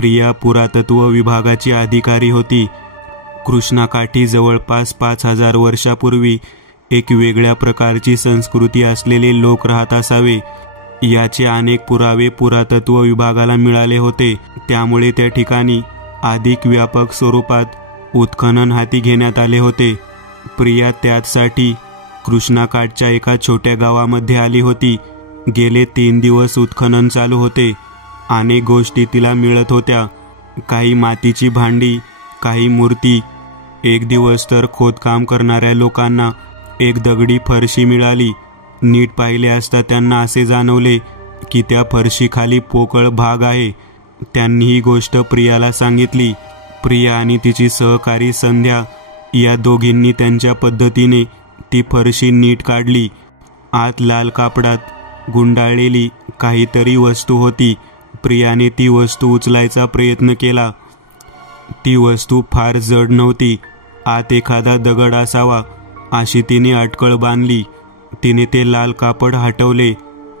प्रिया पुरातत्व विभागाची अधिकारी होती. कृष्णाकाठी जवळपास 5000 वर्षापूर्वी एक वेगळ्या प्रकारची संस्कृती असलेले लोक राहत असावे याचे अनेक पुरावे पुरातत्व विभागाला मिळाले होते. त्यामुळे त्या ठिकाणी अधिक व्यापक स्वरूपात उत्खनन हाती घेण्यात आले होते. प्रिया त्यासाठी कृष्णाकाठच्या एका छोट्या गावामध्ये आली होती. गेले 3 दिवस उत्खनन चालू होते. अनेक गोष्टी तिला मिळत होत्या. काही मातीची भांडी, काही मूर्ती. एक दिवस तर खोदकाम करणाऱ्या लोकांना एक दगडी फरशी मिळाली. नीट पाहिले असता त्यांना असे जाणवले की त्या फरशीखाली पोकळ भाग आहे. त्यांनी ही गोष्ट प्रियाला सांगितली. प्रिया आणि तिची सहकारी संध्या या दोघींनी त्यांच्या पद्धतीने ती फरशी नीट काढली. आत लाल कापडात गुंडाळलेली काहीतरी वस्तू होती. प्रियाने ती वस्तू उचलायचा प्रयत्न केला. ती वस्तू फार जड नव्हती. आत एखादा दगड असावा अशी तिने अटकळ बांधली. तिने ते लाल कापड हटवले.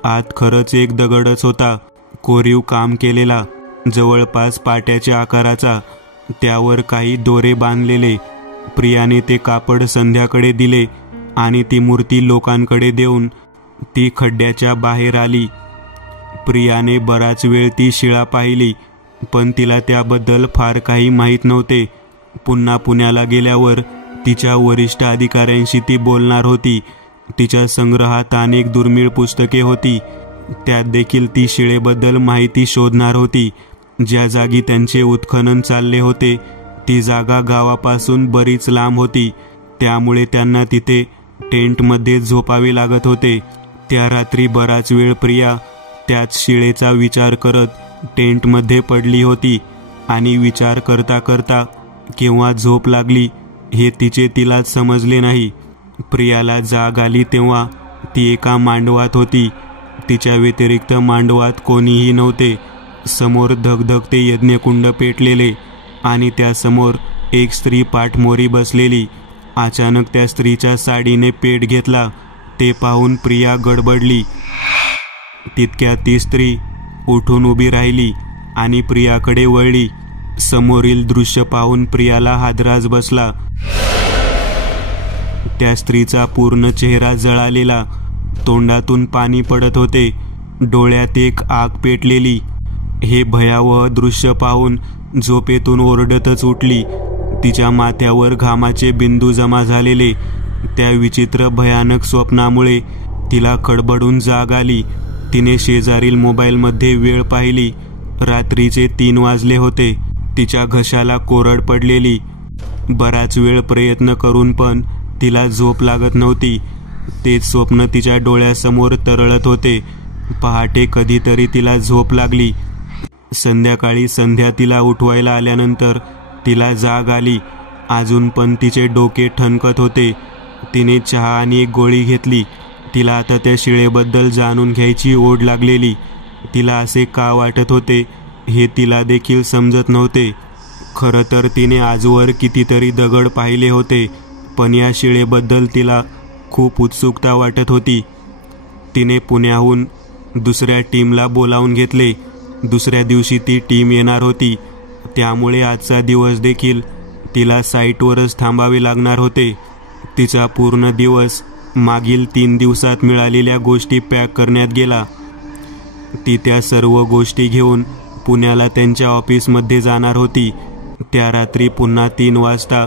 आत खरंच एक दगडच होता, कोरीव काम केलेला, जवळपास पाट्याच्या आकाराचा. त्यावर काही दोरे बांधलेले. प्रियाने ते कापड संध्याकडे दिले आणि ती मूर्ती लोकांकडे देऊन ती खड्ड्याच्या बाहेर आली. प्रियाने बराच वेळ ती शिळा पाहिली, पण तिला त्याबद्दल फार काही माहीत नव्हते. पुन्हा पुण्याला गेल्यावर तिच्या वरिष्ठ अधिकाऱ्यांशी ती बोलणार होती. तिच्या संग्रहात अनेक दुर्मिळ पुस्तके होती. त्यात देखील ती शिळेबद्दल माहिती शोधणार होती. ज्या जागी त्यांचे उत्खनन चालले होते ती जागा गावापासून बरीच लांब होती. त्यामुळे त्यांना तिथे टेंटमध्ये झोपावे लागत होते. त्या रात्री बराच वेळ प्रिया त्याच शिळेचा विचार करत टेंटमध्ये पडली होती आणि विचार करता करता केव्हा झोप लागली हे तिलाच समजले नाही. प्रियाला जाग आली तेव्हा ती एका मांडवात होती. तिच्या व्यतिरिक्त मांडवात कोणीही नव्हते. समोर धगधगते यज्ञकुंड पेटलेले आणि त्यासमोर एक स्त्री पाठमोरी बसलेली. अचानक त्या स्त्रीच्या साडीने पेट घेतला. ते पाहून प्रिया गडबडली. तितक्यात ती स्त्री उठून उभी राहिली आणि प्रियाकडे वळली. समोरील दृश्य पाहून प्रियाला हादराच बसला. त्या स्त्रीचा पूर्ण चेहरा जळालेला, तोंडातून पाणी पडत होते, डोळ्यात एक आग पेटलेली. हे भयावह दृश्य पाहून झोपेतून ओरडतच उठली. तिच्या माथ्यावर घामाचे बिंदू जमा झालेले. त्या विचित्र भयानक स्वप्नामुळे तिला खडबडून जाग आली. तिने शेजारील मोबाईलमध्ये वेळ पाहिली. रात्रीचे 3 वाजले होते. तिच्या घशाला कोरड पडलेली. बराच वेळ प्रयत्न करून पण तिला झोप लागत नव्हती. तेच स्वप्न तिच्या डोळ्यासमोर तरळत होते. पहाटे कधीतरी तिला झोप लागली. संध्याकाळी संध्या तिला उठवायला आल्यानंतर तिला जाग आली. अजून पण तिचे डोके ठणकत होते. तिने चहा आणि एक गोळी घेतली. तिला आता त्या शिळेबद्दल जाणून घ्यायची ओढ लागलेली. तिला असे का वाटत होते हे तिला देखील समजत नव्हते. खरं तर तिने आजवर कितीतरी दगड पाहिले होते, पण या शिळेबद्दल तिला खूप उत्सुकता वाटत होती. तिने पुण्याहून दुसऱ्या टीमला बोलावून घेतले. दुसऱ्या दिवशी ती टीम येणार होती. त्यामुळे आजचा दिवस देखील तिला साईटवरच थांबावे लागणार होते. तिचा पूर्ण दिवस मागील 3 दिवसात मिळालेल्या गोष्टी पॅक करण्यात गेला. ती त्या सर्व गोष्टी घेऊन पुण्याला त्यांच्या ऑफिसमध्ये जाणार होती. त्या रात्री पुन्हा 3 वाजता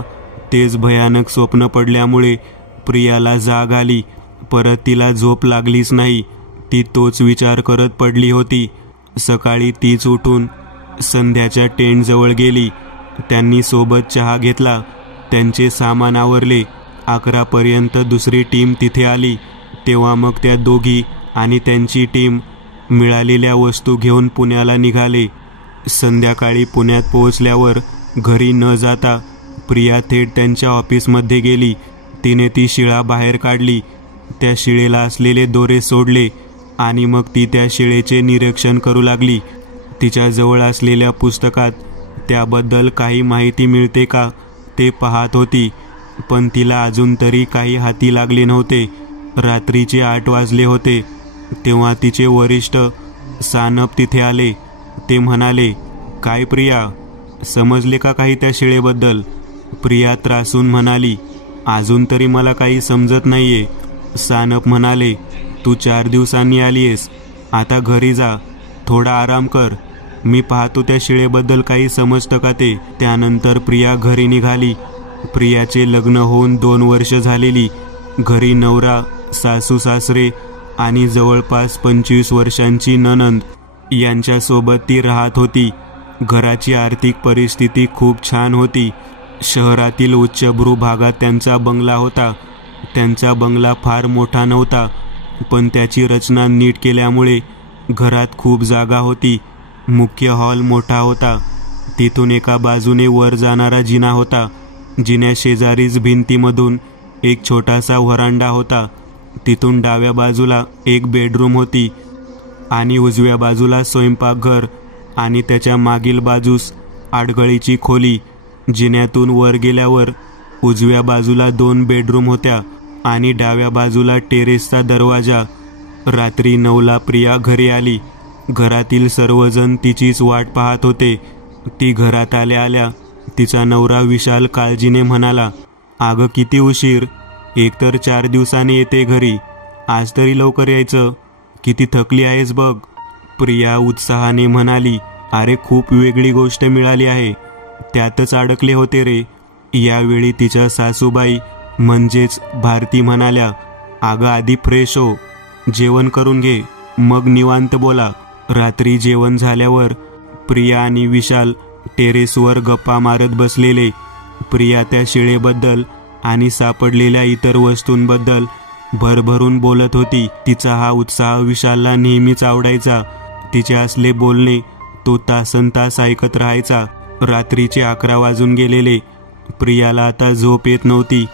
तेच भयानक स्वप्न पडल्यामुळे प्रियाला जाग आली. परत तिला झोप लागलीच नाही. ती तोच विचार करत पडली होती. सकाळी तीच उठून संध्याच्या टेंटजवळ गेली. त्यांनी सोबत चहा घेतला. त्यांचे सामान आवरले. 11 पर्यंत दुसरी टीम तिथे आली. तेव्हा मग त्या दोघी आणि त्यांची टीम मिळालेल्या वस्तू घेऊन पुण्याला निघाले. संध्याकाळी पुण्यात पोहोचल्यावर घरी न जाता प्रिया थेट त्यांच्या ऑफिसमध्ये गेली. तिने ती शिळा बाहेर काढली. त्या शिळेला असलेले दोरे सोडले आणि मग ती त्या शिळेचे निरीक्षण करू लागली. तिच्या जवळ असलेल्या पुस्तकात त्याबद्दल काही माहिती मिळते का ते पाहत होती, पण तिला अजून तरी काही हाती लागले नव्हते. रात्रीचे 8 वाजले होते. तेव्हा तिचे वरिष्ठ सानप तिथे आले. ते म्हणाले, काय प्रिया, समजले का काही त्या शिळेबद्दल? प्रिया त्रासून म्हणाली. अजून तरी मला काही समजत नाहीये. सानप म्हणाले, तू 4 दिवसांनी आलीयस, आता घरी जा, थोडा आराम कर, मी पाहतो त्या शिळेबद्दल काही समजतं का ते. त्यानंतर प्रिया घरी निघाली. प्रियाचे लग्न होऊन 2 वर्ष झालेली. घरी नवरा, सासू सासरे आणि जवळपास 25 वर्षांची नणंद यांच्यासोबत ती राहत होती. घराची आर्थिक परिस्थिती खूप छान होती. शहरातील उच्चभ्रू भागात त्यांचा बंगला होता. त्यांचा बंगला फार मोठा नव्हता, पण त्याची रचना नीट केल्यामुळे घरात खूप जागा होती. मुख्य हॉल मोठा होता. तिथून एका बाजूने वर जाणारा जिना होता. जिन्याशेजारीच भिंतीमधून एक छोटासा व्हरांडा होता. तिथून डाव्या बाजूला एक बेडरूम होती आणि उजव्या बाजूला स्वयंपाकघर आणि त्याच्या मागील बाजूस आडगळीची खोली. जिन्यातून वर गेल्यावर उजव्या बाजूला 2 बेडरूम होत्या आणि डाव्या बाजूला टेरेसचा दरवाजा. रात्री 9ला प्रिया घरी आली. घरातील सर्वजण तिचीच वाट पाहत होते. ती घरात आल्या आल्या तिचा नवरा विशाल काळजीने म्हणाला, अगं किती उशीर, एकतर 4 दिवसांनी येते घरी, आज तरी लवकर यायचं, किती थकली आहेस बघ. प्रिया उत्साहाने म्हणाली, अरे खूप वेगळी गोष्ट मिळाली आहे, त्यातच अडकले होते रे. यावेळी तिच्या सासूबाई म्हणजेच भारती म्हणाल्या, अगं आधी फ्रेश हो, जेवण करून घे, मग निवांत बोला. रात्री जेवण झाल्यावर प्रिया आणि विशाल टेरेसवर गप्पा मारत बसलेले. प्रिया त्या शिळेबद्दल आणि सापडलेल्या इतर वस्तूंबद्दल भरभरून बोलत होती. तिचा हा उत्साह विशालला नेहमीच आवडायचा. तिचे असले बोलणे तो तासनतास ऐकत राहायचा. रात्रीचे 11 वाजून गेलेले. प्रियाला आता झोप येत नव्हती.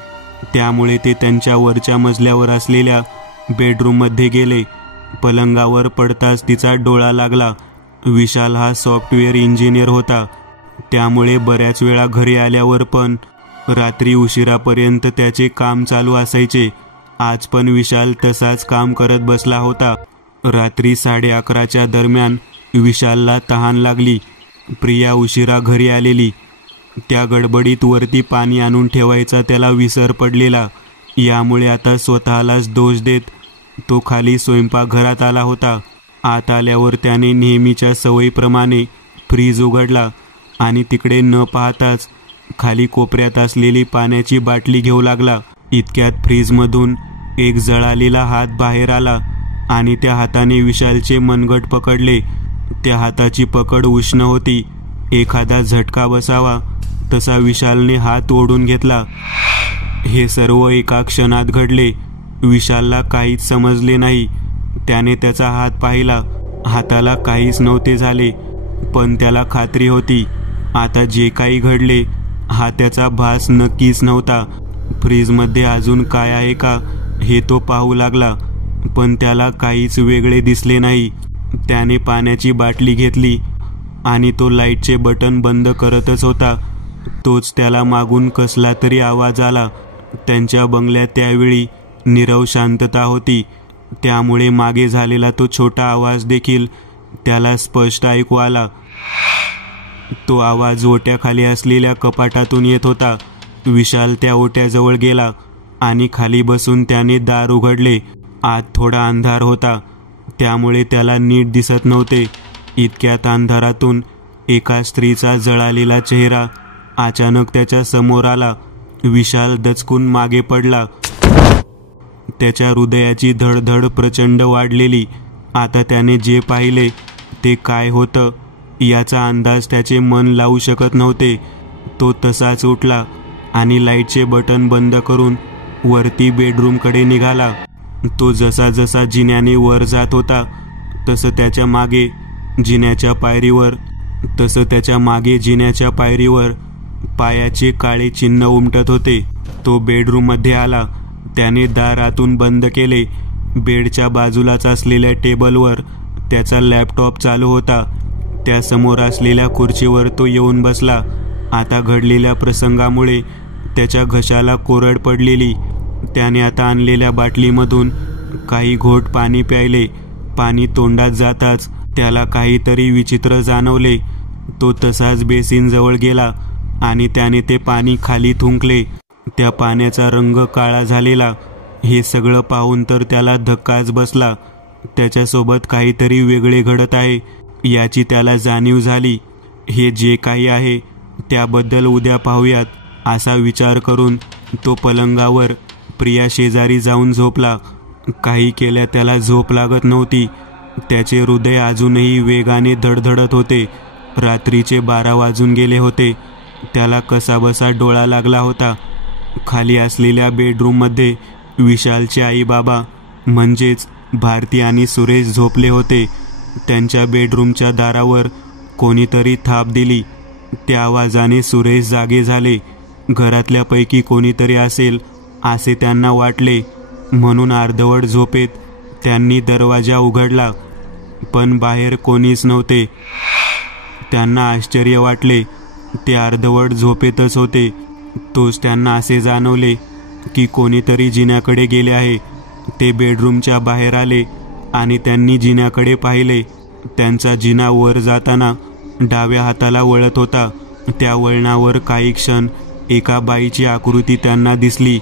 त्यामुळे ते त्यांच्या वरच्या मजल्यावर असलेल्या बेडरूममध्ये गेले. पलंगावर पडताच तिचा डोळा लागला. विशाल हा सॉफ्टवेअर इंजिनियर होता. त्यामुळे बऱ्याच वेळा घरी आल्यावर पण रात्री उशिरापर्यंत त्याचे काम चालू असायचे. आज पण विशाल तसाच काम करत बसला होता. रात्री 11:30च्या दरम्यान विशालला तहान लागली. प्रिया उशिरा घरी आलेली. त्या गडबडीत वरती पाणी आणून ठेवायचा त्याला विसर पडलेला. यामुळे आता स्वतःलाच दोष देत तो खाली स्वयंपाकघरात आला होता. आत आल्यावर त्याने नेहमीच्या सवयीप्रमाणे फ्रीज उघडला आणि तिकडे न पाहताच खाली कोपऱ्यात असलेली पाण्याची बाटली घेऊ लागला. इतक्यात फ्रीजमधून एक जळालेला हात बाहेर आला आणि त्या हाताने विशालचे मनगट पकडले. त्या हाताची पकड उष्ण होती. एखादा झटका बसावा तसा विशालने हात ओढून घेतला. हे सर्व एका क्षणात घडले. विशालला काहीच समजले नाही. त्याने त्याचा हात पाहिला. हाताला काहीच नव्हते झाले, पण त्याला खात्री होती आता जे काही घडले हा त्याचा भास नक्कीच नव्हता. फ्रीजमध्ये अजून काय आहे का हे तो पाहू लागला, पण त्याला काहीच वेगळे दिसले नाही. त्याने पाण्याची बाटली घेतली आणि तो लाईटचे बटन बंद करतच होता. तोच त्याला मागून कसला तरी आवाज आला. त्यांच्या बंगल्यात त्यावेळी नीरव शांतता होती. त्यामुळे मागे झालेला तो छोटा आवाज देखील त्याला स्पष्ट ऐकू आला. तो आवाज ओट्याखाली असलेल्या कपाटातून येत होता. विशाल त्या ओट्याजवळ गेला आणि खाली बसून त्याने दार उघडले. आत थोडा अंधार होता, त्यामुळे त्याला नीट दिसत नव्हते. इतक्यात अंधारातून एका स्त्रीचा जळालेला चेहरा अचानक त्याच्या समोर आला. विशाल दचकून मागे पडला. त्याच्या हृदयाची धडधड प्रचंड वाढलेली. आता त्याने जे पाहिले ते काय होतं याचा अंदाज त्याचे मन लावू शकत नव्हते. तो तसाच उठला आणि लाईटचे बटन बंद करून वरती बेडरूमकडे निघाला. तो जसा जसा जिन्याने वर जात होता तसं त्याच्या मागे जिन्याच्या पायरीवर पायाचे काळे चिन्ह उमटत होते. तो बेडरूममध्ये आला. त्याने दार आतून बंद केले. बेडच्या बाजूलाच असलेल्या टेबलवर त्याचा लॅपटॉप चालू होता. त्या समोर असलेल्या खुर्चीवर तो येऊन बसला. आता घडलेल्या प्रसंगामुळे त्याच्या घशाला कोरड पडलेली. त्याने आता आणलेल्या बाटलीमधून काही घोट पाणी प्यायले. पाणी तोंडात जाताच त्याला काहीतरी विचित्र जाणवले. तो तसाच बेसिनजवळ गेला आणि त्याने ते पाणी खाली थुंकले. त्या पाण्याचा रंग काळा झालेला. हे सगळं पाहून तर त्याला धक्काच बसला. त्याच्यासोबत काहीतरी वेगळे घडत आहे याची त्याला जाणीव झाली. हे जे काही आहे त्याबद्दल उद्या पाहूयात असा विचार करून तो पलंगावर प्रिया शेजारी जाऊन झोपला. काही केल्या त्याला झोप लागत नव्हती. त्याचे हृदय अजूनही वेगाने धडधडत होते. रात्रीचे 12 वाजून गेले होते. त्याला कसाबसा डोळा लागला होता. खाली असलेल्या बेडरूममध्ये विशालचे आई बाबा म्हणजेच भारती आणि सुरेश झोपले होते. त्यांच्या बेडरूमच्या दारावर कोणीतरी थाप दिली. त्या आवाजाने सुरेश जागे झाले. घरातल्यापैकी कोणीतरी असेल असे त्यांना वाटले, म्हणून अर्धवट झोपेत त्यांनी दरवाजा उघडला, पण बाहेर कोणीच नव्हते. त्यांना आश्चर्य वाटले. ते अर्धवट झोपेतच होते. तोच त्यांना असे जाणवले की कोणीतरी जिन्याकडे गेले आहे. ते बेडरूमच्या बाहेर आले आणि त्यांनी जिन्याकडे पाहिले. त्यांचा जिना वर जाताना डाव्या हाताला वळत होता. त्या वळणावर काही क्षण एका बाईची आकृती त्यांना दिसली.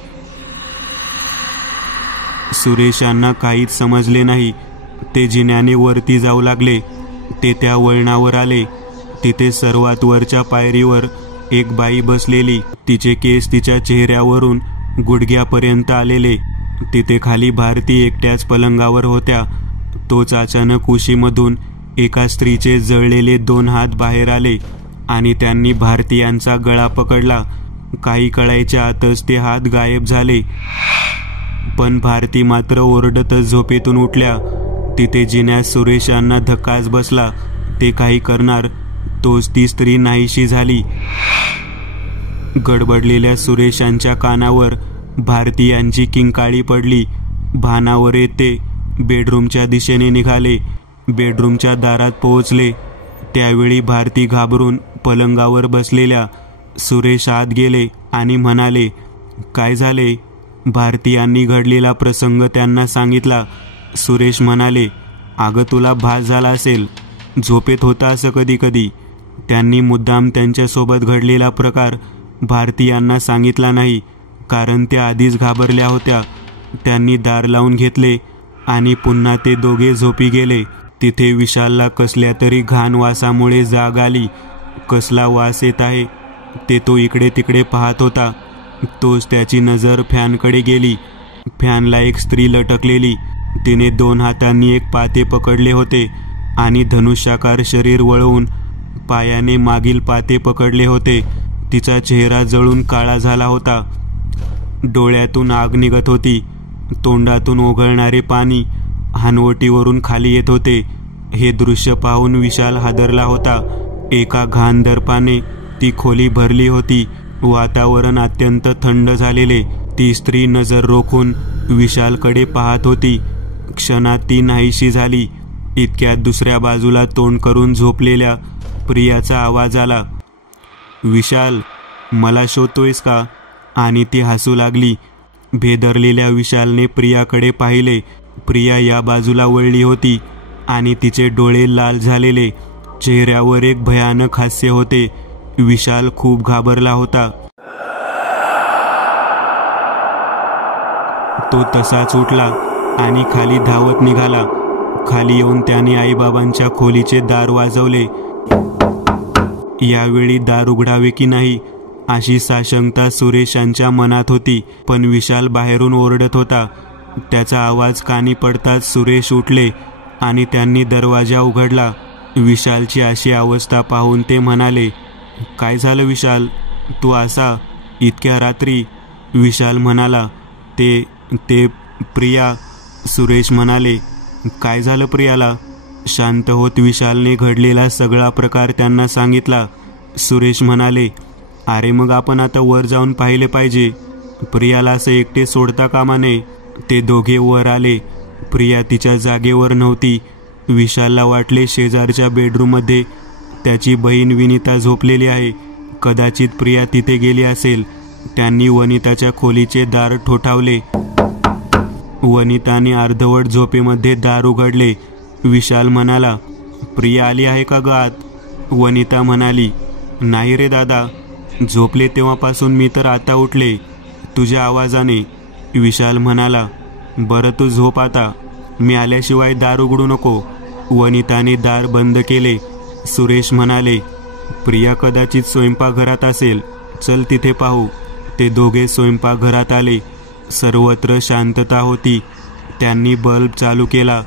सुरेशांना काहीच समजले नाही. ते जिन्याने वरती जाऊ लागले. ते त्या वळणावर आले. तिथे सर्वात वरच्या पायरीवर एक बाई बसलेली. तिचे केस तिच्या चेहऱ्यावरून गुडघ्यापर्यंत आलेले. तिथे खाली भारती एकट्याच पलंगावर होत्या. तोच अचानक उशीमधून एका स्त्रीचे जळलेले 2 हात बाहेर आले आणि त्यांनी भारती यांचा गळा पकडला. काही कळायच्या आतच ते हात गायब झाले. पण भारती मात्र ओरडतच झोपेतून उठल्या. तिथे जिन्यात सुरेशांना धक्काच बसला. ते काही करणार तोच ती स्त्री नाहीशी झाली. गडबडलेल्या सुरेशांच्या कानावर भारती यांची किंकाळी पडली. भानावर येते बेडरूमच्या दिशेने निघाले. बेडरूमच्या दारात पोहोचले. त्यावेळी भारती घाबरून पलंगावर बसलेल्या सुरेश आत गेले आणि म्हणाले, काय झाले? भारती यांनी घडलेला प्रसंग त्यांना सांगितला. सुरेश म्हणाले, अगं तुला भास झाला असेल, झोपेत होता असं कधी कधी. त्यांनी मुद्दाम त्यांच्यासोबत घडलेला प्रकार भारती यांना सांगितला नाही, कारण त्या आधीच घाबरल्या होत्या. त्यांनी दार लावून घेतले आणि पुन्हा ते दोघे झोपी गेले. तिथे विशालला कसल्या तरी घाण वासामुळे जाग आली. कसला वास येत आहे ते तो इकडे तिकडे पाहत होता. तोच त्याची नजर फॅनकडे गेली. फॅनला एक स्त्री लटकलेली. तिने 2 हातांनी एक पाते पकडले होते आणि धनुष्याकार शरीर वळवून पायाने मागील पाते पकडले होते. तिचा चेहरा जळून काळा झाला होता. डोळ्यातून आग निघत होती. तोंडातून ओघळणारे पाणी हनवटीवरून खाली येत होते. हे दृश्य पाहून विशाल हादरला होता. एका घाण दर्पाने ती खोली भरली होती. वातावरण अत्यंत थंड झालेले. ती स्त्री नजर रोखून विशालकडे पाहत होती. क्षणात ती नाहीशी झाली. इतक्यात दुसऱ्या बाजूला तोंड करून झोपलेल्या प्रियाचा आवाज आला, विशाल, मला शोधतोयस का? आणि ती हसू लागली. भेदरलेल्या विशालने प्रियाकडे पाहिले. प्रिया या बाजूला वळली होती आणि तिचे डोळे लाल झालेले. चेहऱ्यावर एक भयानक हास्य होते. विशाल खूप घाबरला होता. तो तसाच उठला आणि खाली धावत निघाला. खाली येऊन त्याने आईबाबांच्या खोलीचे दार वाजवले. यावेळी दार उघडावे की नाही अशी साशंकता सुरेशांच्या मनात होती. पण विशाल बाहेरून ओरडत होता. त्याचा आवाज कानी पडताच सुरेश उठले आणि त्यांनी दरवाजा उघडला. विशालची अशी अवस्था पाहून ते म्हणाले, काय झालं विशाल, तू असा इतक्या रात्री? विशाल म्हणाला, ते प्रिया. सुरेश म्हणाले, काय झालं प्रियाला? शांत होत विशालने घडलेला सगळा प्रकार त्यांना सांगितला. सुरेश म्हणाले, अरे मग आपण आता वर जाऊन पाहिले पाहिजे. प्रियाला असं एकटे सोडता कामा नये. ते दोघे वर आले. प्रिया तिच्या जागेवर नव्हती. विशालला वाटले शेजारच्या बेडरूममध्ये त्याची बहीण विनिता झोपलेली आहे. कदाचित प्रिया तिथे गेली असेल. त्यांनी वनिताच्या खोलीचे दार ठोठावले. वनिताने अर्धवट झोपेमध्ये दार उघडले. विशाल म्हणाला, प्रिया आली आहे का ग आत? वनिता म्हणाली, नाही रे दादा, झोपले तेव्हापासून मी तर आता उठले तुझ्या आवाजाने. विशाल म्हणाला, बरं तू झोप आता, मी आल्याशिवाय दार उघडू नको. वनिताने दार बंद केले. सुरेश म्हणाले, प्रिया कदाचित स्वयंपाकघरात असेल, चल तिथे पाहू. ते दोघे स्वयंपाकघरात आले. सर्वत्र शांतता होती. त्यांनी बल्ब चालू केला.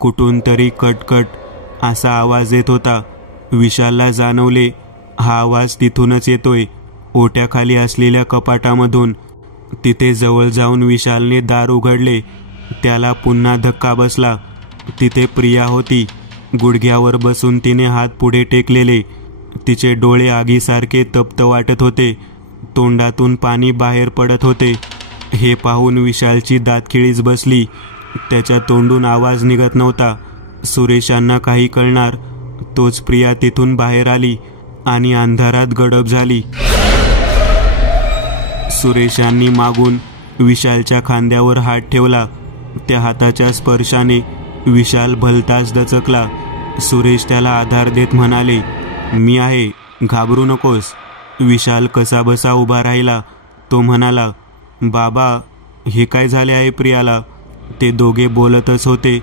कुठून तरी कटकट असा आवाज येत होता. विशालला जाणवले हा आवाज तिथूनच येतोय, ओट्याखाली असलेल्या कपाटामधून. तिथे जवळ जाऊन विशालने दार उघडले. त्याला पुन्हा धक्का बसला. तिथे प्रिया होती. गुडघ्यावर बसून तिने हात पुढे टेकलेले. तिचे डोळे आगीसारखे तप्त वाटत होते. तोंडातून पाणी बाहेर पडत होते. हे पाहून विशालची दातखिळीच बसली. त्याच्या तोंडून आवाज निघत नव्हता. सुरेशांना काही कळणार तोच प्रिया तिथून बाहेर आली आणि अंधारात गडप झाली. सुरेशांनी मागून विशालच्या खांद्यावर हात ठेवला. त्या हाताच्या स्पर्शाने विशाल भलताच दचकला. सुरेश त्याला आधार देत म्हणाले, मी आहे, घाबरू नकोस. विशाल कसाबसा उभा राहिला. तो म्हणाला, बाबा, हे काय झाले आहे प्रियाला? ते दोघे बोलतच होते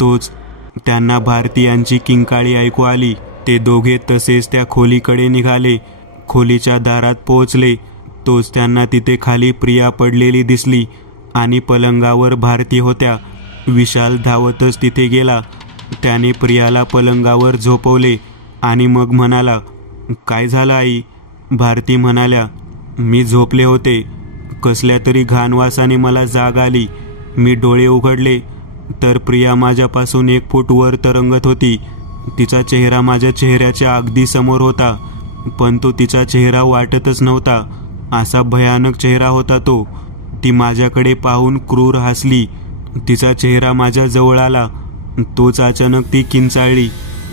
तोच त्यांना भारतीयांची किंकाळी ऐकू आली. ते दोघे तसेच त्या खोलीकडे निघाले. खोलीच्या दारात पोहोचले तोच त्यांना तिथे खाली प्रिया पडलेली दिसली आणि पलंगावर भारती होत्या. विशाल धावतच तिथे गेला. त्याने प्रियाला पलंगावर झोपवले आणि मग म्हणाला, काय झालं आई? भारती म्हणाल्या, मी झोपले होते. कसल्या तरी घाणवासाने मला जाग आली. मी डोळे उघडले तर प्रिया माझ्यापासून 1 फूट वर तरंगत होती. तिचा चेहरा माझ्या चेहऱ्याच्या अगदी समोर होता, पण तो तिचा चेहरा वाटतच नव्हता. असा भयानक चेहरा होता तो. ती माझ्याकडे पाहून क्रूर हसली. तिचा चेहरा माझ्या जवळ आला. तोच अचानक ती किंचाळली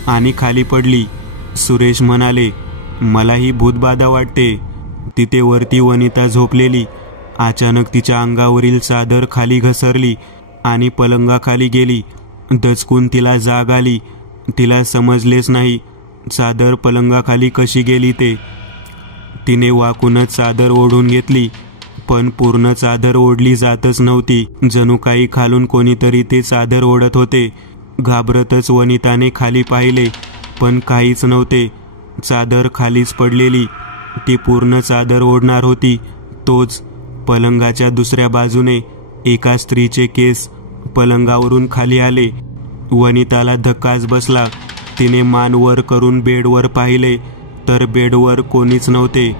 आणि खाली पडली. सुरेश म्हणाले, मलाही भूतबाधा वाटते. तिथे वरती वनिता झोपलेली. अचानक तिच्या अंगावरील चादर खाली घसरली आणि पलंगाखाली गेली. दचकून तिला जाग आली. तिला समजलेच नाही चादर पलंगाखाली कशी गेली ते. तिने वाकूनच चादर ओढून घेतली, पण पूर्ण चादर ओढली जातच नव्हती. जणू काही खालून कोणीतरी ते चादर ओढत होते. घाबरतच वनिताने खाली पाहिले, पण काहीच नव्हते. चादर खालीच पडलेली. ती पूर्ण चादर ओढणार होती. तोच पलंगाच्या दुसऱ्या बाजूने एका स्त्रीचे केस पलंगावरून खाली आले. वनिताला धक्काच बसला. तिने मान वर करून बेडवर पाहिले तर बेडवर कोणीच नव्हते.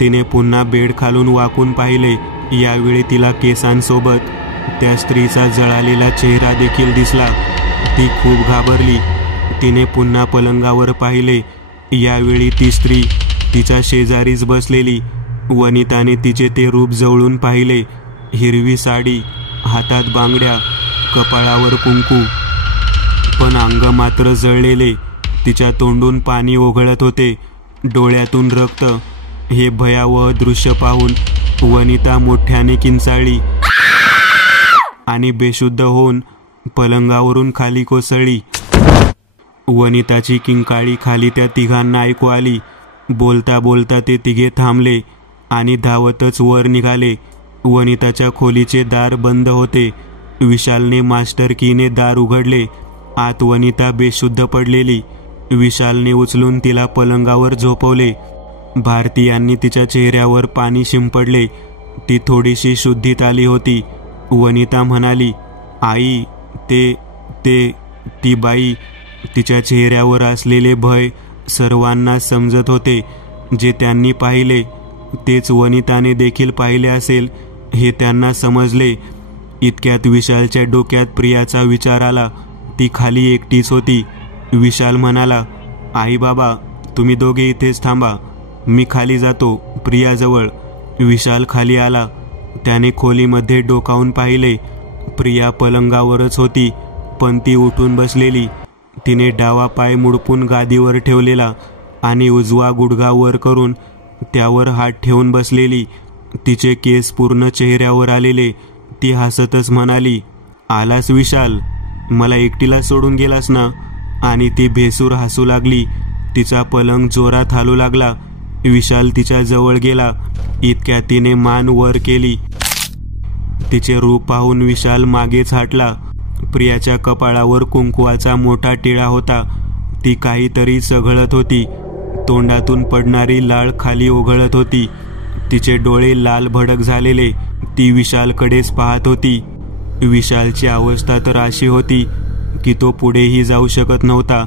तिने पुन्हा बेड खालून वाकून पाहिले. यावेळी तिला केसांसोबत त्या स्त्रीचा जळालेला चेहरा देखील दिसला. ती खूप घाबरली. तिने पुन्हा पलंगावर पाहिले. यावेळी ती स्त्री तिच्या शेजारीच बसलेली. वनिताने तिचे ते रूप जवळून पाहिले. हिरवी साडी, हातात बांगड्या, कपाळावर कुंकू, पण अंग मात्र जळलेले. तिच्या तोंडून पाणी ओघळत होते, डोळ्यातून रक्त. हे भयावह दृश्य पाहून वनिता मोठ्याने किंचाळली आणि बेशुद्ध होऊन पलंगावरून खाली कोसळली. वनिताची किंकाळी खाली त्या तिघांना ऐकू आली. बोलता बोलता ते तिघे थांबले आणि धावतच वर निघाले. वनिताच्या खोलीचे दार बंद होते. विशालने मास्टर कीने दार उघडले. आत वनिता बेशुद्ध पडलेली. विशालने उचलून तिला पलंगावर झोपवले. भारती यांनी तिच्या चेहऱ्यावर पाणी शिंपडले. ती थोडीशी शुद्धीत आली होती. वनिता म्हणाली, आई, ती बाई. तिच्या चेहऱ्यावर असलेले भय सर्वांना समजत होते. जे त्यांनी पाहिले तेच वनिताने देखील पाहिले असेल हे त्यांना समजले. इतक्यात विशालच्या डोक्यात प्रियाचा विचार आला. ती खाली एकटीच होती. विशाल म्हणाला, आई बाबा, तुम्ही दोघे इथेच थांबा, मी खाली जातो प्रियाजवळ. विशाल खाली आला. त्याने खोलीमध्ये डोकावून पाहिले. प्रिया पलंगावरच होती, पण ती उठून बसलेली. तिने डावा पाय मुडपून गादीवर ठेवलेला आणि उजवा गुडघा वर करून त्यावर हात ठेवून बसलेली. तिचे केस पूर्ण चेहऱ्यावर आलेले. ती हसतच म्हणाली, आलास विशाल, मला एकटीला सोडून गेलास ना? आणि ती भेसूर हसू लागली. तिचा पलंग जोरात हालू लागला. विशाल तिच्या जवळ गेला. इतक्यात तिने मान वर केली. तिचे रूप पाहून विशाल मागेच हटला. प्रियाच्या कपाळावर कुंकवाचा मोठा टिळा होता. ती काहीतरी चघळत होती. तोंडातून पडणारी लाळ खाली ओघळत होती. तिचे डोळे लाल भडक झालेले. ती विशालकडेच पाहत होती. विशालची अवस्था तर अशी होती की तो पुढेही जाऊ शकत नव्हता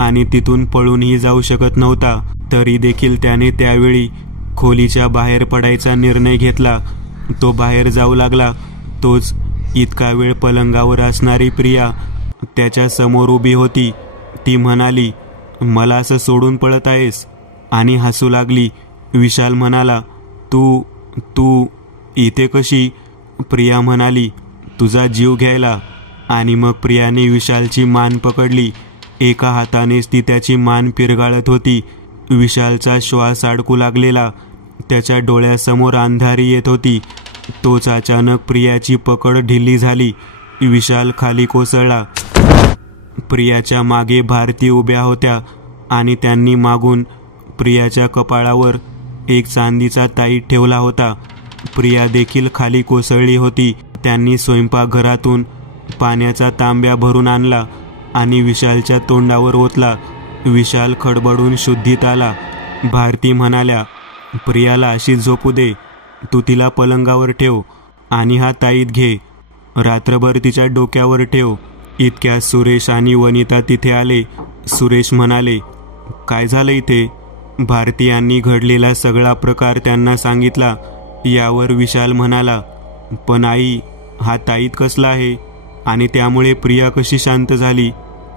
आणि तिथून पळूनही जाऊ शकत नव्हता. तरी देखील त्याने त्यावेळी खोलीच्या बाहेर पडायचा निर्णय घेतला. तो बाहेर जाऊ लागला. तोच इतका वेळ पलंगावर असणारी प्रिया त्याच्या समोर उभी होती. ती म्हणाली, मला असं सोडून पळत आहेस? आणि हसू लागली. विशाल म्हणाला, तू इथे कशी? प्रिया म्हणाली, तुझा जीव घ्यायला. आणि मग प्रियाने विशालची मान पकडली. एका हातानेच ती त्याची मान पिरगाळत होती. विशालचा श्वास अडकू लागलेला. त्याच्या डोळ्यासमोर अंधारी येत होती. तोच अचानक प्रियाची पकड ढिली झाली. विशाल खाली कोसळला. प्रियाच्या मागे भारती उभ्या होत्या आणि त्यांनी मागून प्रियाच्या कपाळावर एक चांदीचा ताईत ठेवला होता. प्रिया देखील खाली कोसळली होती. त्यांनी स्वयंपाकघरातून पाण्याचा तांब्या भरून आणला आणि विशालच्या तोंडावर ओतला. विशाल खडबडून शुद्धीत आला. भारती म्हणाल्या, प्रियाला अशीच झोपू दे. तू तिला पलंगावर ठेव आणि हा ताईत घे. रात्रभर तिच्या डोक्यावर ठेव. इतक्यात सुरेश आणि वनिता तिथे आले. सुरेश म्हणाले, काय झालं इथे? भारती यांनी घडलेला सगळा प्रकार त्यांना सांगितला. यावर विशाल म्हणाला, पण आई, हा ताईत कसला आहे आणि त्यामुळे प्रिया कशी शांत झाली?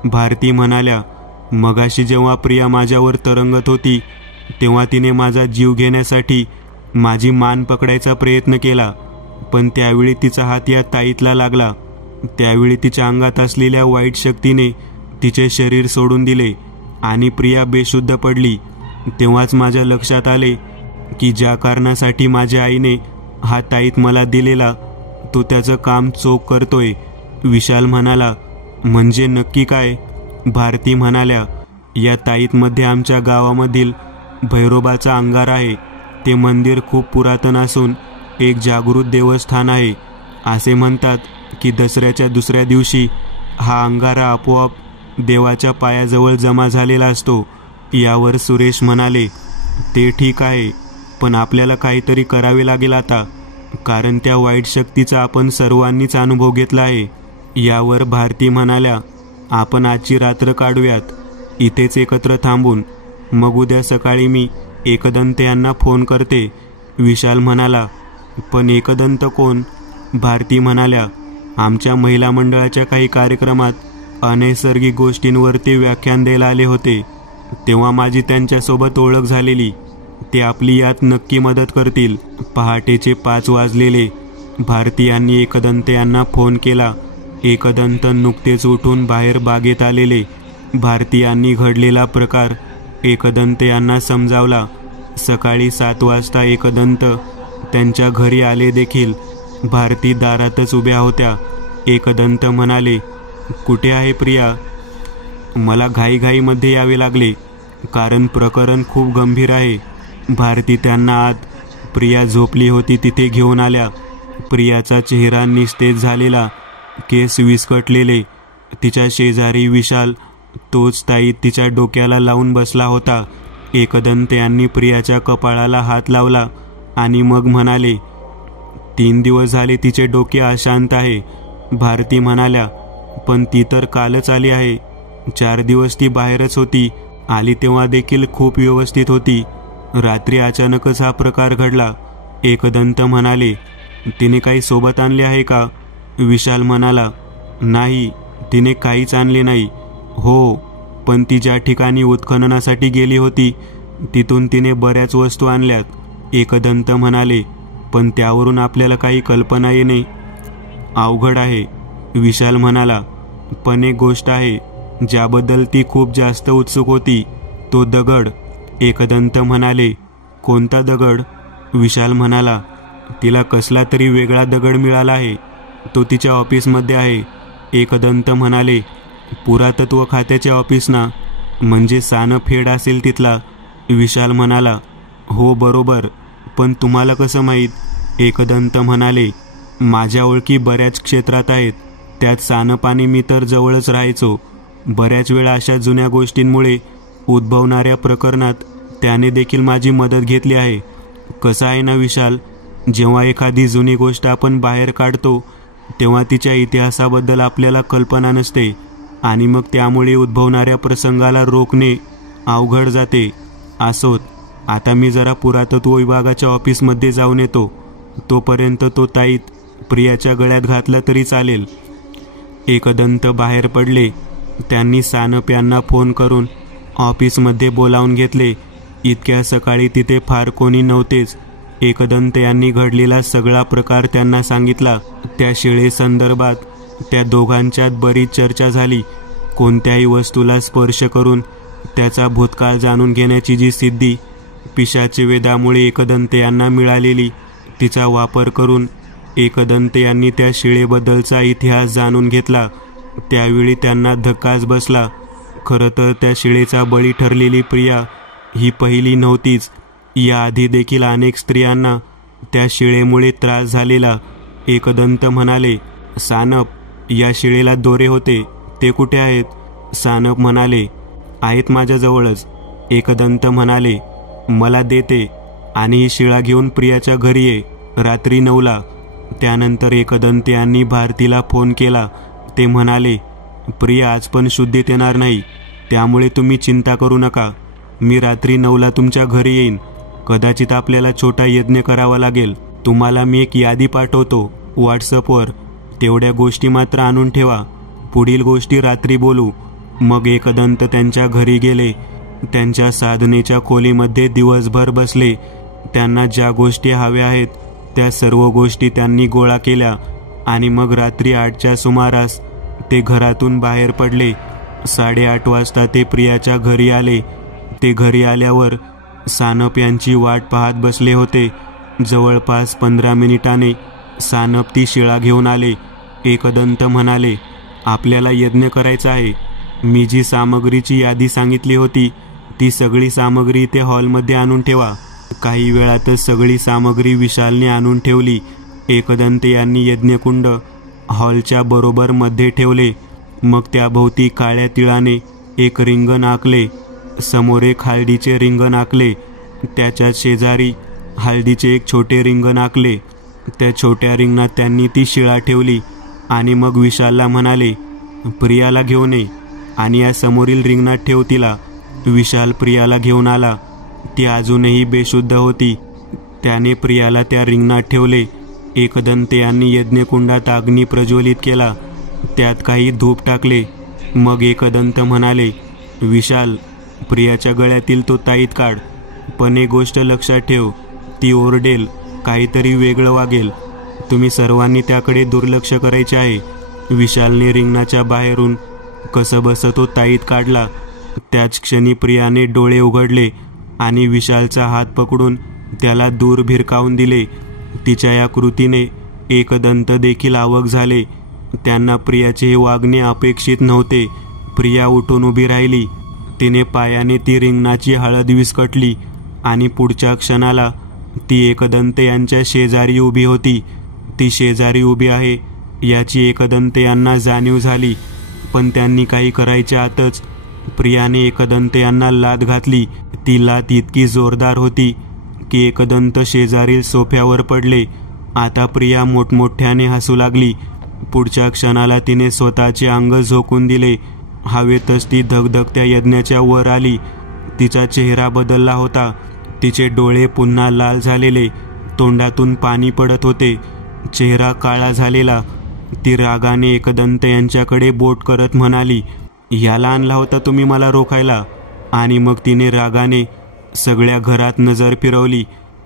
भारती म्हणाल्या, मगाशी जेव्हा प्रिया माझ्यावर तरंगत होती तेव्हा तिने माझा जीव घेण्यासाठी माझी मान पकडायचा प्रयत्न केला, पण त्यावेळी तिचा हात या ताईतला लागला. त्यावेळी तिच्या अंगात असलेल्या वाईट शक्तीने तिचे शरीर सोडून दिले आणि प्रिया बेशुद्ध पडली. तेव्हाच माझ्या लक्षात आले की ज्या कारणासाठी माझ्या आईने हा ताईत मला दिलेला तो त्याचं काम चोख करतोय. विशाल म्हणाला, म्हणजे नक्की काय? भारती म्हणाल्या, या ताईतमध्ये आमच्या गावामधील भैरोबाचा अंगार आहे. ते मंदिर खूप पुरातन असून एक जागृत देवस्थान आहे. असे म्हणतात की दसऱ्याच्या दुसऱ्या दिवशी हा अंगारा आपोआप देवाच्या पायाजवळ जमा झालेला असतो. यावर सुरेश म्हणाले, ते ठीक आहे, पण आपल्याला काहीतरी करावे लागेल आता, कारण त्या वाईट शक्तीचा आपण सर्वांनीच अनुभव घेतला आहे. यावर भारती म्हणाल्या, आपण आजची रात्र काढूयात इथेच एकत्र थांबून. मग उद्या सकाळी मी एकदंत यांना फोन करते. विशाल म्हणाला, पण एकदंत कोण? भारती म्हणाल्या, आमच्या महिला मंडळाच्या काही कार्यक्रमात अनैसर्गिक गोष्टींवर ते व्याख्यान द्यायला आले होते. तेव्हा माझी त्यांच्यासोबत ओळख झालेली. ते आपली यात नक्की मदत करतील. पहाटेचे 5 वाजलेले. भारती यांनी एकदंत यांना फोन केला. एकदंत नुकतेच उठून बाहेर बागेत आलेले. भारती यांनी घडलेला प्रकार एकदंत यांना समजावला. सकाळी 7 वाजता एकदंत त्यांच्या घरी आले देखील. भारती दारातच उभ्या होत्या. एकदंत म्हणाले, कुठे आहे प्रिया? मला घाईघाईमध्ये यावे लागले कारण प्रकरण खूप गंभीर आहे. भारती त्यांना आत प्रिया झोपली होती तिथे घेऊन आल्या. प्रियाचा चेहरा निस्तेज झालेला, केस विस्कटलेले. तिच्या शेजारी विशाल तोच ताईत तिच्या डोक्याला लावून बसला होता. एकदंत यांनी प्रियाच्या कपाळाला हात लावला आणि मग म्हणाले, 3 दिवस झाले तिचे डोके अशांत आहे. भारती म्हणाल्या, पण ती तर कालच आली आहे. 4 दिवस ती बाहेरच होती. आली तेव्हा देखील खूप व्यवस्थित होती. रात्री अचानकच हा प्रकार घडला. एकदंत म्हणाले, तिने काही सोबत आणले आहे का? विशाल म्हणाला, नाही, तिने काहीच आणले नाही. हो, पण ती ज्या ठिकाणी उत्खननासाठी गेली होती तिथून तिने बऱ्याच वस्तू आणल्यात. एकदंत म्हणाले, पण त्यावरून आपल्याला काही कल्पना येणे अवघड आहे. विशाल म्हणाला, पण एक गोष्ट आहे ज्याबद्दल ती खूप जास्त उत्सुक होती, तो दगड. एकदंत म्हणाले, कोणता दगड? विशाल म्हणाला, तिला कसला तरी वेगळा दगड मिळाला आहे. तो तिच्या ऑफिसमध्ये आहे. एकदंत म्हणाले, पुरातत्व खात्याचे ऑफिस ना? म्हणजे सानप हेड असेल तिथला. विशाल म्हणाला, हो बरोबर, पण तुम्हाला कसं माहीत? एकदंत म्हणाले, माझ्या ओळखी बऱ्याच क्षेत्रात आहेत, त्यात सानप आणि मी तर जवळच राहायचो. बऱ्याच वेळा अशा जुन्या गोष्टींमुळे उद्भवणाऱ्या प्रकरणात त्याने देखील माझी मदत घेतली आहे. कसं आहे ना विशाल, जेव्हा एखादी जुनी गोष्ट आपण बाहेर काढतो तेव्हा तिच्या इतिहासाबद्दल आपल्याला कल्पना नसते आणि मग त्यामुळे उद्भवणाऱ्या प्रसंगाला रोखणे अवघड जाते. असोत, आता मी जरा पुरातत्व विभागाच्या ऑफिसमध्ये जाऊन येतो. तोपर्यंत तो ताईत प्रियाच्या गळ्यात घातला तरी चालेल. एकदंत बाहेर पडले. त्यांनी सानप यांना फोन करून ऑफिसमध्ये बोलावून घेतले. इतक्या सकाळी तिथे फार कोणी नव्हतेच. एकदंत यांनी घडलेला सगळा प्रकार त्यांना सांगितला. त्या शिळेसंदर्भात त्या दोघांच्यात बरीच चर्चा झाली. कोणत्याही वस्तूला स्पर्श करून त्याचा भूतकाळ जाणून घेण्याची जी सिद्धी पिशाची वेदामुळे एकदंत यांना मिळालेली, तिचा वापर करून एकदंत यांनी त्या शिळेबद्दलचा इतिहास जाणून घेतला. त्यावेळी त्यांना धक्काच बसला. खरं तर त्या शिळेचा बळी ठरलेली प्रिया ही पहिली नव्हतीच. याआधी देखील अनेक स्त्रियांना त्या शिळेमुळे त्रास झालेला. एकदंत म्हणाले, सानप, या शिळेला दोरे होते, ते कुठे आहेत? सानप म्हणाले, आहेत माझ्याजवळच. एकदंत म्हणाले, मला देते आणि ही शिळा घेऊन प्रियाच्या घरी ये रात्री 9ला. त्यानंतर एकदंत यांनी भारतीला फोन केला. ते म्हणाले, प्रिया आज पण शुद्धीत येणार नाही, त्यामुळे तुम्ही चिंता करू नका. मी रात्री 9ला तुमच्या घरी येईन. कदाचित आपल्याला छोटा यज्ञ करावा लागेल. तुम्हाला मी एक यादी पाठवतो व्हॉट्सअपवर. तेवढ्या गोष्टी मात्र आणून ठेवा. पुढील गोष्टी रात्री बोलू. मग एकदंत त्यांच्या घरी गेले. त्यांच्या साधनेच्या खोलीमध्ये दिवसभर बसले. त्यांना ज्या गोष्टी हव्या आहेत त्या सर्व गोष्टी त्यांनी गोळा केल्या आणि मग रात्री 8च्या सुमारास ते घरातून बाहेर पडले. 8:30 वाजता ते प्रियाच्या घरी आले. ते घरी आल्यावर सानप यांची वाट पाहत बसले होते. जवळपास 15 मिनिटांनी सानप ती शिळा घेऊन आले. एकदंत म्हणाले, आपल्याला यज्ञ करायचा आहे. मी जी सामग्रीची यादी सांगितली होती ती सगळी सामग्री इथे हॉलमध्ये आणून ठेवा. काही वेळातच सगळी सामग्री विशालने आणून ठेवली. एकदंत यांनी यज्ञकुंड हॉलच्या बरोबर मध्ये ठेवले. मग त्याभोवती काळ्या तिळाने एक रिंगण आखले. समोर एक हळदीचे रिंगण आखले. त्याच्या शेजारी हळदीचे एक छोटे रिंगण आखले. त्या छोट्या रिंगणात त्यांनी ती शिळा ठेवली आणि मग विशालला म्हणाले, प्रियाला घेऊन ये आणि या समोरील रिंगणात ठेव तिला. विशाल प्रियाला घेऊन आला. ती अजूनही बेशुद्ध होती. त्याने प्रियाला त्या रिंगणात ठेवले. एकदंत यांनी यज्ञकुंडात अग्नी प्रज्वलित केला. त्यात काही धूप टाकले. मग एकदंत म्हणाले, विशाल, प्रियाच्या गळ्यातील तो ताईत काढ. पण एक गोष्ट लक्षात ठेव, ती ओरडेल, काहीतरी वेगळं वागेल. तुम्ही सर्वांनी त्याकडे दुर्लक्ष करायचे आहे. विशालने रिंगणाच्या बाहेरून कसंबसं तो ताईत काढला. त्याच क्षणी प्रियाने डोळे उघडले आणि विशालचा हात पकडून त्याला दूर भिरकावून दिले. तिच्या या कृतीने एकदंत देखील अवाक झाले. त्यांना प्रियाचे हे वागणे अपेक्षित नव्हते. प्रिया उठून उभी राहिली. तिने पायाने ती रिंगणाची हळद विस्कटली आणि पुढच्या क्षणाला ती एकदंत यांच्या शेजारी उभी होती. ती शेजारी उभी आहे याची एकदंत यांना जाणीव झाली. पण त्यांनी काही करायच्या आतच प्रियाने एकदंत यांना लाथ घातली. ती लाथ इतकी जोरदार होती की एकदंत शेजारील सोफ्यावर पडले. आता प्रिया मोठमोठ्याने हसू लागली. पुढच्या क्षणाला तिने स्वतःचे अंग झोकून दिले. हवेतच ती धगधगत्या यज्ञाच्या वर आली. तिचा चेहरा बदलला होता. तिचे डोळे पुन्हा लाल झालेले, तोंडातून पाणी पडत होते, चेहरा काळा झालेला. ती रागाने एकदंत यांच्याकडे बोट करत म्हणाली, याला आणला होता तुम्ही मला रोखायला. आणि मग तिने रागाने सगळ्या घरात नजर फिरवली.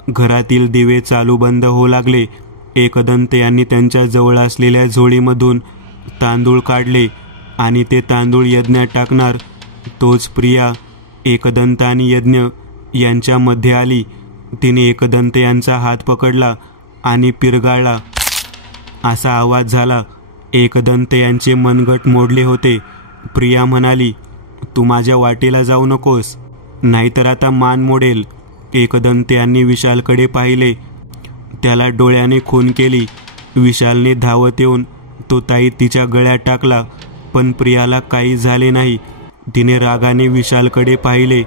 घरातील दिवे चालू बंद होऊ लागले. एकदंत यांनी त्यांच्या जवळ असलेल्या झोळीमधून तांदूळ काढले आणि ते तांदूळ यज्ञात टाकणार. तोच प्रिया एकदंत आणि यज्ञ यांच्यामध्ये आली. तिने एकदंत यांचा हात पकडला आणि पिरगाळला. असा आवाज झाला. एकदंत यांचे मनगट मोडले होते. प्रिया म्हणाली, तू माझ्या वाटेला जाऊ नकोस, नाहीतर आता मान मोडेल. एकदंत यांनी विशालकडे पाहिले. त्याला डोळ्याने खून केली. विशालने धावत येऊन तो ताई तिच्या गळ्यात टाकला, पण प्रियाला काही झाले नाही. तिने रागाने विशालकडे पाहिले.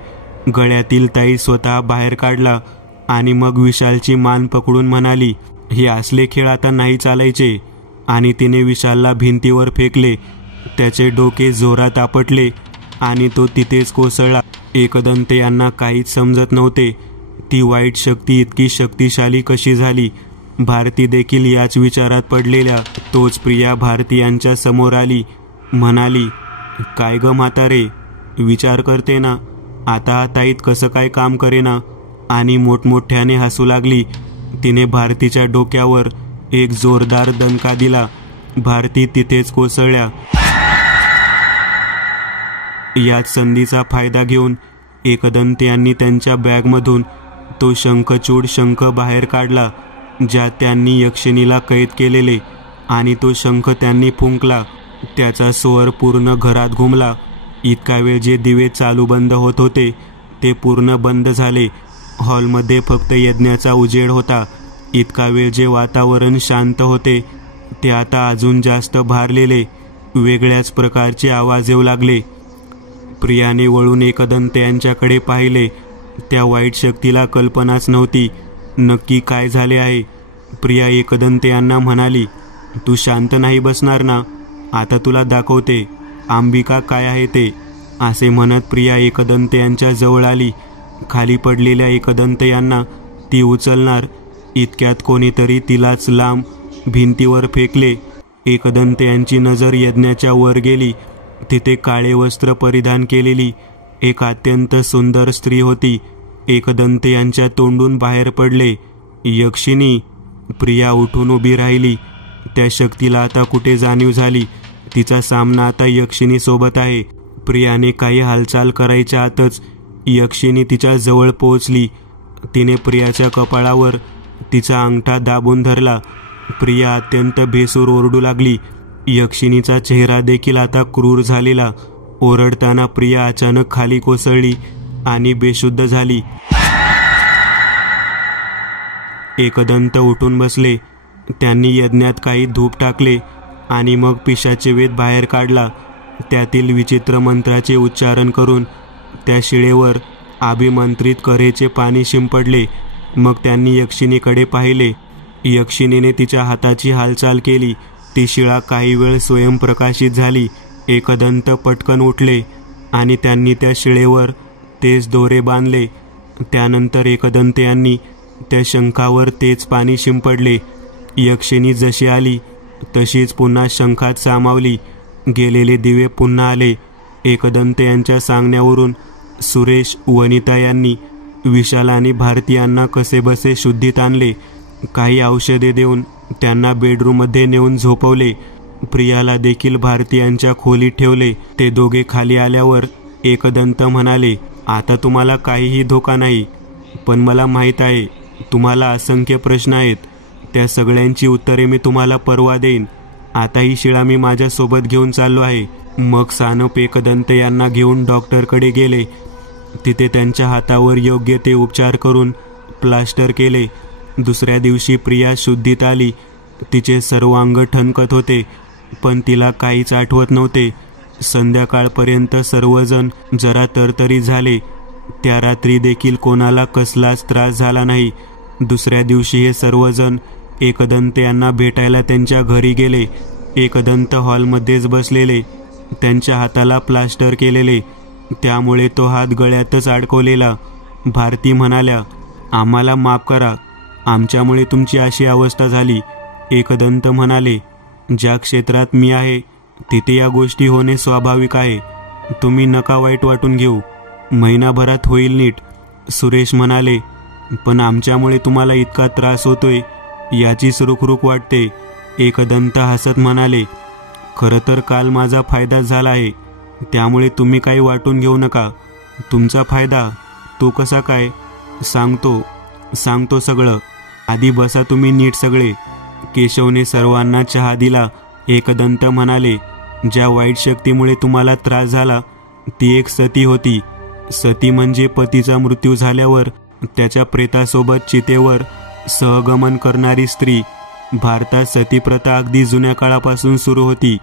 गळ्यातील ताई स्वतः बाहेर काढला आणि मग विशालची मान पकडून म्हणाली, हे असले खेळ आता नाही चालायचे. आणि तिने विशालला भिंतीवर फेकले. त्याचे डोके जोरात आपटले आणि तो तिथेच कोसळला. एकदंत यांना काहीच समजत नव्हते. ती वाईट शक्ती इतकी शक्तिशाली कशी झाली? भारती देखील याच विचारात पडलेल्या. तोच प्रिया भारती यांच्या समोर आली. म्हणाली, काय ग म्हातारे, विचार करते ना, आता ताईत कसं काय काम करेना? आणि मोठमोठ्याने हसू लागली. तिने भारतीच्या डोक्यावर एक जोरदार दणका दिला. भारती तिथेच कोसळल्या. याच संधीचा फायदा घेऊन एकदंत यांनी त्यांच्या बॅगमधून तो शंखचूड शंख बाहेर काढला, ज्यात त्यांनी यक्षिणीला कैद केलेले. आणि तो शंख त्यांनी फुंकला. त्याचा स्वर पूर्ण घरात घुमला. इतका वेळ जे दिवे चालू बंद होत होते ते पूर्ण बंद झाले. हॉलमध्ये फक्त यज्ञाचा उजेड होता. इतका वेळ जे वातावरण शांत होते ते आता अजून जास्त भारलेले. वेगळ्याच प्रकारचे आवाज येऊ लागले. प्रियाने वळून एकदंत यांच्याकडे पाहिले. त्या वाईट शक्तीला कल्पनाच नव्हती नक्की काय झाले आहे. प्रिया एकदंत यांना म्हणाली, तू शांत नाही बसणार ना? आता तुला दाखवते अंबिका काय आहे ते. असे म्हणत प्रिया एकदंत यांच्या जवळ आली. खाली पडलेल्या एकदंत यांना ती उचलणार इतक्यात कोणीतरी तिलाच लांब भिंतीवर फेकले. एकदंत यांची नजर यज्ञाच्या वर गेली. तिथे काळे वस्त्र परिधान केलेली एक अत्यंत सुंदर स्त्री होती. एकदंत यांच्या तोंडून बाहेर पडले, यक्षिणी. प्रिया उठून उभी राहिली. त्या शक्तीला आता कुठे जाणीव झाली. तिचा सामना आता यक्षिणी सोबत आहे. प्रियाने काही हालचाल करायच्या आतच यक्षिणी तिच्या जवळ पोहोचली. तिने प्रियाच्या कपाळावर तिचा अंगठा दाबून धरला. प्रिया अत्यंत भेसूर ओरडू लागली. यक्षिणीचा चेहरा देखील आता क्रूर झालेला. ओरडताना प्रिया अचानक खाली कोसळली आणि बेशुद्ध झाली. एकदंत उठून बसले. त्यांनी यज्ञात काही धूप टाकले आणि मग पिशाचे वेद बाहेर काढला. त्यातील विचित्र मंत्राचे उच्चारण करून त्या शिळेवर अभिमंत्रित करेचे पाणी शिंपडले. मग त्यांनी यक्षिणीकडे पाहिले. यक्षिणीने तिच्या हाताची हालचाल केली. ती शिळा काही वेळ स्वयंप्रकाशित झाली. एकदंत पटकन उठले आणि त्यांनी त्या शिळेवर तेच दोरे बांधले. त्यानंतर एकदंत यांनी त्या शंखावर तेच पाणी शिंपडले. यक्षिणी जशी आली तशीच पुन्हा शंखात सामावली. गेलेले दिवे पुन्हा आले. एकदंत यांच्या सांगण्यावरून सुरेश, वनिता यांनी विशाल आणि भारती यांना कसेबसे शुद्धीत आणले. काही औषधे देऊन त्यांना बेडरूममध्ये नेऊन झोपवले. प्रियाला देखील भारती यांच्या खोलीत ठेवले. ते दोघे खाली आल्यावर एकदंत म्हणाले, आता तुम्हाला काहीही धोका नाही, पण मला माहीत आहे तुम्हाला असंख्य प्रश्न आहेत. त्या सगळ्यांची उत्तरे मी तुम्हाला परवा देईन. आता ही शिळा मी माझ्यासोबत घेऊन चाललो आहे. मग सानप एकदंत यांना घेऊन डॉक्टरकडे गेले. तिथे त्यांच्या हातावर योग्य ते उपचार करून प्लास्टर केले. दुसऱ्या दिवशी प्रिया शुद्धीत आली. तिचे सर्व अंग ठणकत होते, पण तिला काहीच आठवत नव्हते. संध्याकाळपर्यंत सर्वजण जरा तरतरी झाले. त्या रात्री देखील कोणाला कसलाच त्रास झाला नाही. दुसऱ्या दिवशी हे सर्वजण एकदंत यांना भेटायला त्यांच्या घरी गेले. एकदंत हॉलमध्येच बसलेले. त्यांच्या हाताला प्लास्टर केलेले, त्यामुळे तो हात गळ्यातच अडकवलेला. भारती म्हणाल्या, आम्हाला माफ करा, आमच्यामुळे तुमची अशी अवस्था झाली. एकदंत म्हणाले, ज्या क्षेत्रात मी आहे तिथे या गोष्टी होणे स्वाभाविक आहे. तुम्ही नका वाईट वाटून घेऊ, महिनाभरात होईल नीट. सुरेश म्हणाले, पण आमच्यामुळे तुम्हाला इतका त्रास होतोय याचीच रुखरुख वाटते. एकदंत हसत म्हणाले, खरं तर काल माझा फायदा झाला आहे, त्यामुळे तुम्ही काही वाटून घेऊ नका. तुमचा फायदा? तो कसा काय? सांगतो सगळं. आधी बसा तुम्ही नीट सगळे. केशवने सर्वांना चहा दिला. एकदंत म्हणाले, ज्या वाईट शक्तीमुळे तुम्हाला त्रास झाला ती एक सती होती. सती म्हणजे पतीचा मृत्यू झाल्यावर त्याच्या प्रेतासोबत चितेवर सहगमन करणारी स्त्री. भारतात सतीप्रथा अगदी जुन्या काळापासून सुरू होती.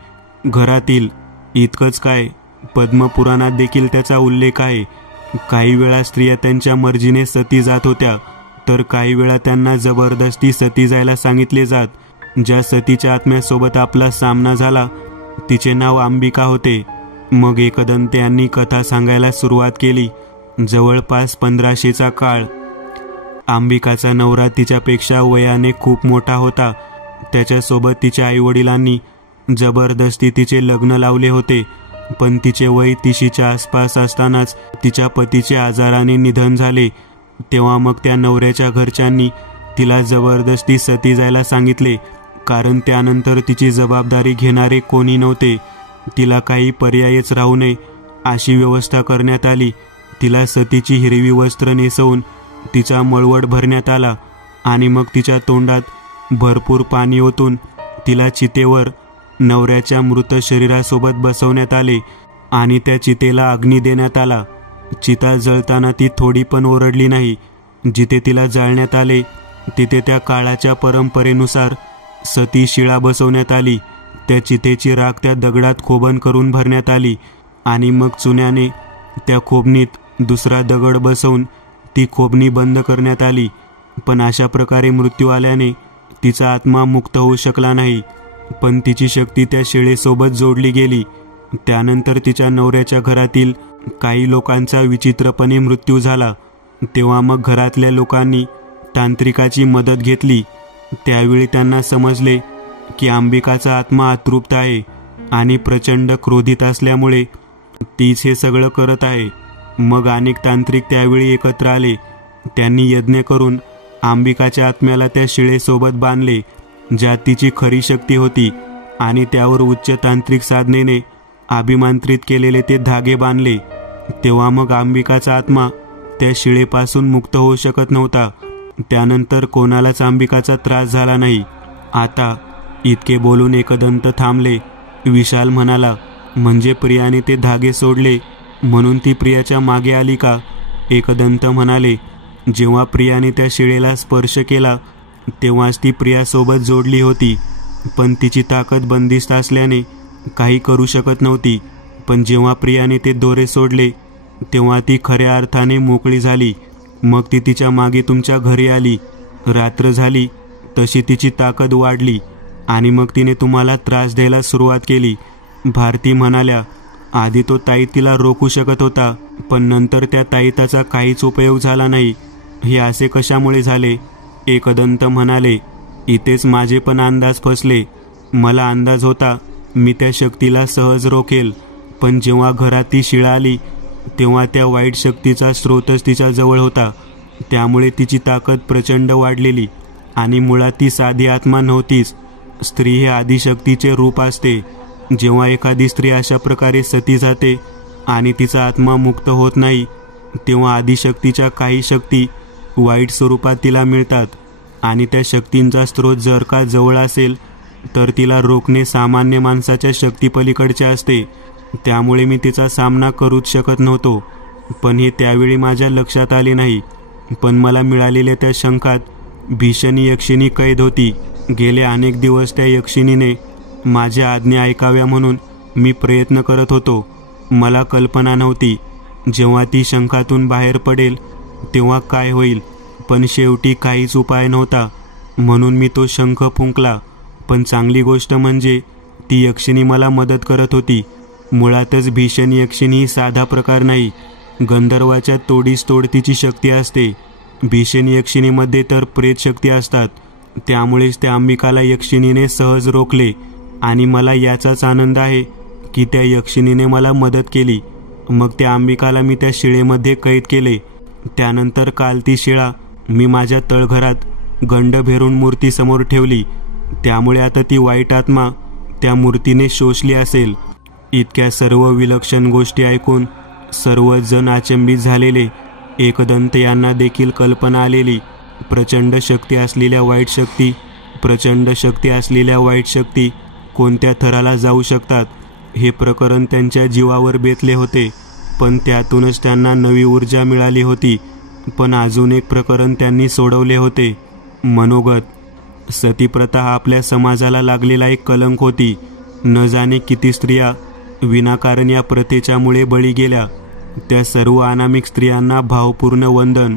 घरातील इतकंच काय, पद्मपुराणात देखील त्याचा उल्लेख आहे. काही वेळा स्त्रिया त्यांच्या मर्जीने सती जात होत्या, तर काही वेळा त्यांना जबरदस्ती सती जायला सांगितले जात. ज्या सतीच्या आत्म्यासोबत आपला सामना झाला तिचे नाव अंबिका होते. मग एकदंत यांनी कथा सांगायला सुरुवात केली. जवळपास 1500चा काळ. अंबिकाचा नवरा तिच्यापेक्षा वयाने खूप मोठा होता. त्याच्यासोबत तिच्या आईवडिलांनी जबरदस्ती तिचे लग्न लावले होते. पण तिचे वय 30च्या आसपास असतानाच तिच्या पतीचे आजाराने निधन झाले. तेव्हा मग त्या नवऱ्याच्या घरच्यांनी तिला जबरदस्ती सती जायला सांगितले, कारण त्यानंतर तिची जबाबदारी घेणारे कोणी नव्हते. तिला काही पर्यायच राहू नये अशी व्यवस्था करण्यात आली. तिला सतीची हिरवी वस्त्र नेसवून तिचा मळवट भरण्यात आला आणि मग तिच्या तोंडात भरपूर पाणी ओतून तिला चितेवर नवऱ्याच्या मृत शरीरासोबत बसवण्यात आले आणि त्या चितेला अग्नी देण्यात आला. चिता जळताना ती थोडी पण ओरडली नाही. जिथे तिला जाळण्यात आले तिथे त्या काळाच्या परंपरेनुसार सती शिळा बसवण्यात आली. त्या चितेची राख त्या दगडात खोबण करून भरण्यात आली आणि मग चुन्याने त्या खोबणीत दुसरा दगड बसवून ती खोबणी बंद करण्यात आली. पण अशा प्रकारे मृत्यू आल्याने तिचा आत्मा मुक्त होऊ शकला नाही, पण तिची शक्ती त्या शिळेसोबत जोडली गेली. त्यानंतर तिच्या नवऱ्याच्या घरातील काही लोकांचा विचित्रपणे मृत्यू झाला. तेव्हा मग घरातल्या लोकांनी तांत्रिकाची मदत घेतली. त्यावेळी त्यांना समजले की अंबिकाचा आत्मा अतृप्त आहे आणि प्रचंड क्रोधित असल्यामुळे तीच हे सगळं करत आहे. मग अनेक तांत्रिक त्यावेळी एकत्र आले. त्यांनी यज्ञ करून अंबिकाच्या आत्म्याला त्या शिळेसोबत बांधले ज्यात तिची खरी शक्ती होती आणि त्यावर उच्च तांत्रिक साधनेने अभिमंत्रित केलेले ते धागे बांधले. तेव्हा मग अंबिकाचा आत्मा त्या शिळेपासून मुक्त होऊ शकत नव्हता. त्यानंतर कोणालाच अंबिकाचा त्रास झाला नाही. आता इतके बोलून एकदंत थांबले. विशाल म्हणाला, म्हणजे प्रियाने ते धागे सोडले म्हणून ती प्रियाच्या मागे आली का? एकदंत म्हणाले, जेव्हा प्रियाने त्या शिळेला स्पर्श केला तेव्हाच ती प्रियासोबत जोडली होती, पण तिची ताकद बंदिस्त असल्याने काही करू शकत नव्हती. पण जेव्हा प्रियाने ते दोरे सोडले तेव्हा ती खऱ्या अर्थाने मोकळी झाली. मग ती तिच्या मागे तुमच्या घरी आली. रात्र झाली तशी तिची ताकद वाढली आणि मग तिने तुम्हाला त्रास द्यायला सुरुवात केली. भारती म्हणाल्या, आधी तो ताईत तिला रोखू शकत होता, पण नंतर त्या ताईताचा काहीच उपयोग झाला नाही. हे असे कशामुळे झाले? एकदंत म्हणाले, इथेच माझे पण अंदाज फसले. मला अंदाज होता मी त्या शक्तीला सहज रोखेल, पण जेव्हा घरात ती शिळा आली तेव्हा त्या वाईट शक्तीचा स्रोतच तिच्या जवळ होता. त्यामुळे तिची ताकद प्रचंड वाढलेली आणि मुळात ती साधी आत्मा नव्हतीच. स्त्री हे आदिशक्तीचे रूप असते. जेव्हा एखादी स्त्री अशा प्रकारे सती जाते आणि तिचा आत्मा मुक्त होत नाही तेव्हा आदिशक्तीच्या काही शक्ती वाईट स्वरूपात तिला मिळतात आणि त्या शक्तींचा स्रोत जर का जवळ असेल तर तिला रोखणे सामान्य माणसाच्या शक्तीपलीकडचे असते. त्यामुळे मी तिचा सामना करूच शकत नव्हतो. पण हे त्यावेळी माझ्या लक्षात आले नाही. पण मला मिळालेल्या त्या शंखात भीषण यक्षिणी कैद होती. गेले अनेक दिवस त्या यक्षिणीने माझ्या आज्ञा ऐकाव्या म्हणून मी प्रयत्न करत होतो. मला कल्पना नव्हती जेव्हा ती शंखातून बाहेर पडेल तेव्हा काय होईल, पण शेवटी काहीच उपाय नव्हता म्हणून मी तो शंख फुंकला. पण चांगली गोष्ट म्हणजे ती यक्षिणी मला मदत करत होती. मुळातच भीषण यक्षिणी ही साधा प्रकार नाही. गंधर्वाच्या तोडीस तोड तिची शक्ती असते. भीषण यक्षिणीमध्ये तर प्रेत शक्ती असतात. त्यामुळेच त्या अंबिकाला यक्षिणीने सहज रोखले आणि मला याचाच आनंद आहे की त्या यक्षिणीने मला मदत केली. मग त्या अंबिकाला मी त्या शिळेमध्ये कैद केले. त्यानंतर काल ती शिळा मी माझ्या तळघरात गंडभेरून मूर्तीसमोर ठेवली. त्यामुळे आता ती वाईट आत्मा त्या मूर्तीने शोषली असेल. इतक्या सर्व विलक्षण गोष्टी ऐकून सर्वजण अचंबित झालेले. एकदंत यांना देखील कल्पना आलेली. प्रचंड शक्ती असलेल्या वाईट शक्ती कोणत्या थराला जाऊ शकतात हे प्रकरण त्यांच्या जीवावर बेतले होते. पण त्यातूनच त्यांना नवी ऊर्जा मिळाली होती. पण अजून एक प्रकरण त्यांनी सोडवले होते, मनोगत. सतीप्रथा हा आपल्या समाजाला लागलेला एक कलंक होती. न जाणे किती स्त्रिया विनाकारण या प्रथेच्या मुळे बळी गेल्या. त्या सर्व अनामिक स्त्रियांना भावपूर्ण वंदन.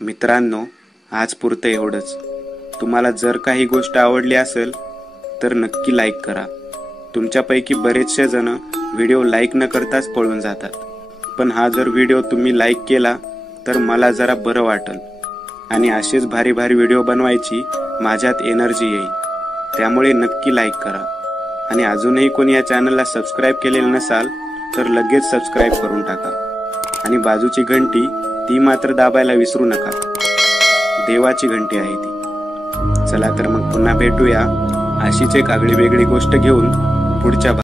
मित्रांनो, आज पुरतं एवढंच. तुम्हाला जर काही गोष्ट आवडली असेल तर नक्की लाईक करा. तुमच्यापैकी बरेचसे जण व्हिडिओ लाईक न करताच पळून जातात. पण हा जर व्हिडिओ तुम्ही लाईक केला तर मला जरा बरं वाटेल आणि असेच भारी भारी व्हिडिओ बनवायची माझ्यात एनर्जी येईल. त्यामुळे नक्की लाईक करा. आणि अजूनही कोणी या चॅनलला सबस्क्राईब केलेलं नसाल तर लगेच सबस्क्राईब करून टाका. आणि बाजूची घंटी ती मात्र दाबायला विसरू नका. देवाची घंटी आहे ती. चला तर मग पुन्हा भेटूया अशीच एक आगळी वेगळी गोष्ट घेऊन पुढच्या